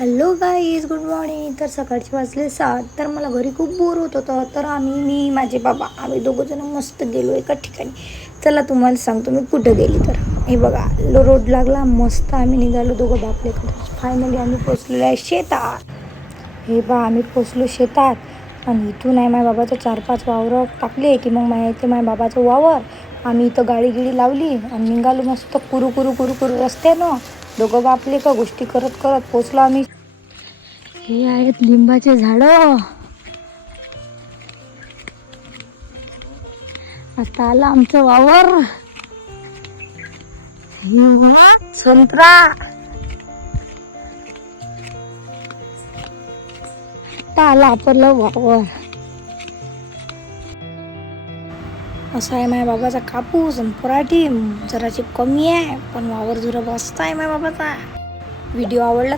Hello guys, good morning. तर सकाळचे वाजले 7. तर मला घरी खूप बोर होत होतं. तर मी माझे बाबा आम्ही दोघंजण मस्त गेलो एका ठिकाणी. चला तुम्हाला सांगतो मी कुठं गेली. तर हे बघा, रोड लागला मस्त. आम्ही निघालो दोघं बापलेकडे. फायनली आम्ही पोचलेलो आहे शेतात. हे बा, आम्ही पोचलो शेतात आणि इथून आहे माझ्या बाबाचं 4-5 वावरं टाकले की मग इथे माझ्या बाबाचं वावर. आम्ही इथं गाडी लावली आणि निघालो मस्त कुरू कुरू कुरू कुरू रस्त्यानं. दोघं बापले का गोष्टी करत करत पोचलो आम्ही. हे आहेत लिंबाचे झाडं. आता आला आमचं वावर. हिरवा संत्रा. आता आला आपलं वावर. असा आहे माझ्या बाबाचा कापूस आणि पराठी जराची कमी आहे, पण वावर जरा मस्त आहे माझ्या बाबाचा. व्हिडिओ आवडला